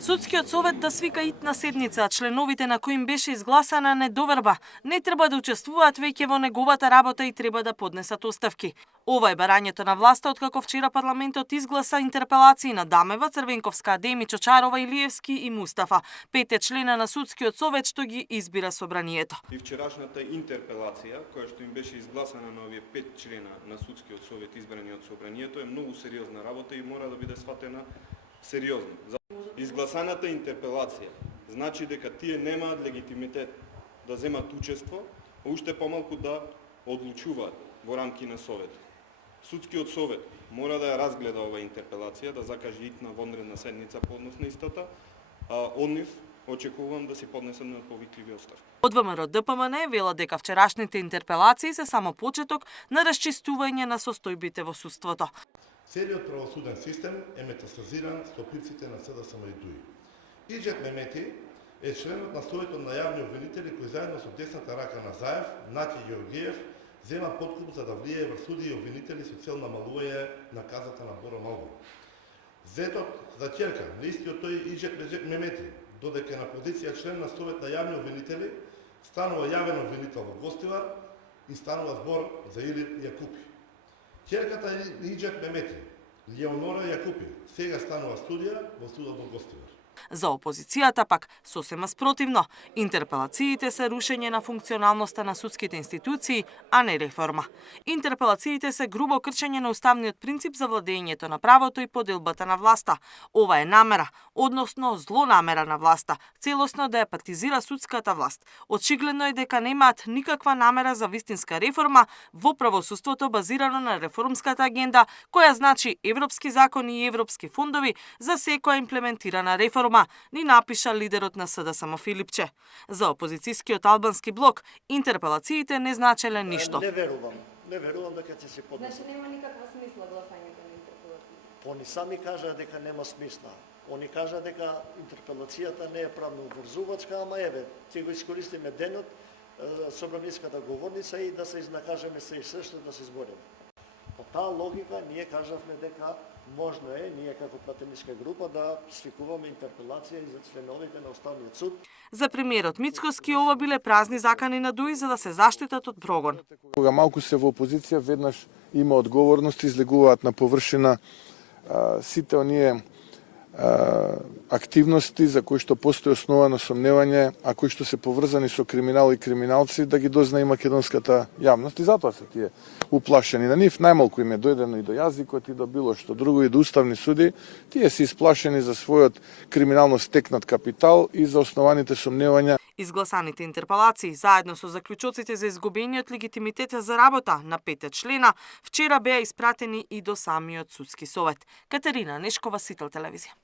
Судскиот совет да свика итна седница, а членовите на кои им беше изгласана недоверба не треба да учествуваат веќе во неговата работа и треба да поднесат оставки. Ова е барањето на власта откако вчера парламентот изгласа интерпелации на Дамева, Црвенковска, Адеми, Чочарова, Илиевски и Мустафа, 5 члена на Судскиот совет што ги избира собранието. И вчерашната интерпелација, која што им беше изгласана на овие 5 члена на Судскиот совет избрани од собранието, е многу сериозна работа и мора да биде сватена сериозно. Изгласаната интерпелација значи дека тие немаат легитимитет да земат учество, а уште помалку да одлучуваат во рамки на Советот. Судскиот совет мора да ја разгледа оваа интерпелација, да закаже итна вонредна седница по однос на истата, а од нив очекувам да си поднесат на повикливи оставки. Од ВМРО ДПМН вела дека вчерашните интерпелации се само почеток на расчистување на состојбите во судството. Целиот правосуден систем е метастазиран со пипците на СДСМ и ДУИ. Иџет Мемети е членот на Советот на јавни обвинители кој заедно со десната рака на Заев, Наки Георгиев, зема подкуп за да влијае врз суди и обвинители со цел намалување на казата на Боро Малбор. Зетот за ќерка на истиот тој Иџет Мемети, додека на позиција член на Совет на јавни обвинители, станува јавен обвинител во Гостивар и станува збор за Илир Јакупи. Ќерката Иџет Мемети, Леонора Јакупи, сега станува судија во судот во Гостивар. За опозицијата пак сосема спротивно. Интерпелациите се рушење на функционалноста на судските институции, а не реформа. Интерпелациите се грубо кршење на уставниот принцип за владењето на правото и поделбата на власта. Ова е намера, односно злонамера на власта, целосно да ја партизира судската власт. Очигледно е дека немаат никаква намера за вистинска реформа во правосудството базирано на реформската агенда, која значи европски закони и европски фондови за секоја имплементирана реформа, ни напиша лидерот на СДСМ Филипче. За опозицијскиот албански блок, интерпелациите не значеле ништо. Не верувам дека ќе се поднесе. Значи нема никаква смисла гласањето на интерпелацијата. Они сами кажаа дека нема смисла. Они кажаа дека интерпелацијата не е правно обврзувачка, ама еве, ќе го искористиме денот, собраниската говорница и да се изнакажеме се и се што да се збориме. По таа логика ние кажавме дека можно е ние како пратениска група да свикуваме интерпелација и за членовите на Уставниот суд. За премиерот Мицкоски ова биле празни закани на ДУИ за да се заштитат од прогон. Кога малку се во опозиција, веднаш има одговорност, излегуваат на површина сите оние активности за кои што постои основано сомневање, а кои што се поврзани со криминал и криминалци, да ги дозна и македонската јавност. И затоа се тие уплашени. На нив најмалку им е дојдено и до јазикот и до било што друго и до уставни суди. Тие се исплашени за својот криминално стекнат капитал и за основаните сомневања. Изгласаните интерпелации, заедно со заклучоците за изгубениот легитимитет за работа на 5 члена, вчера беа испратени и до самиот судски совет. Катерина Нешкова, Сител телевизија.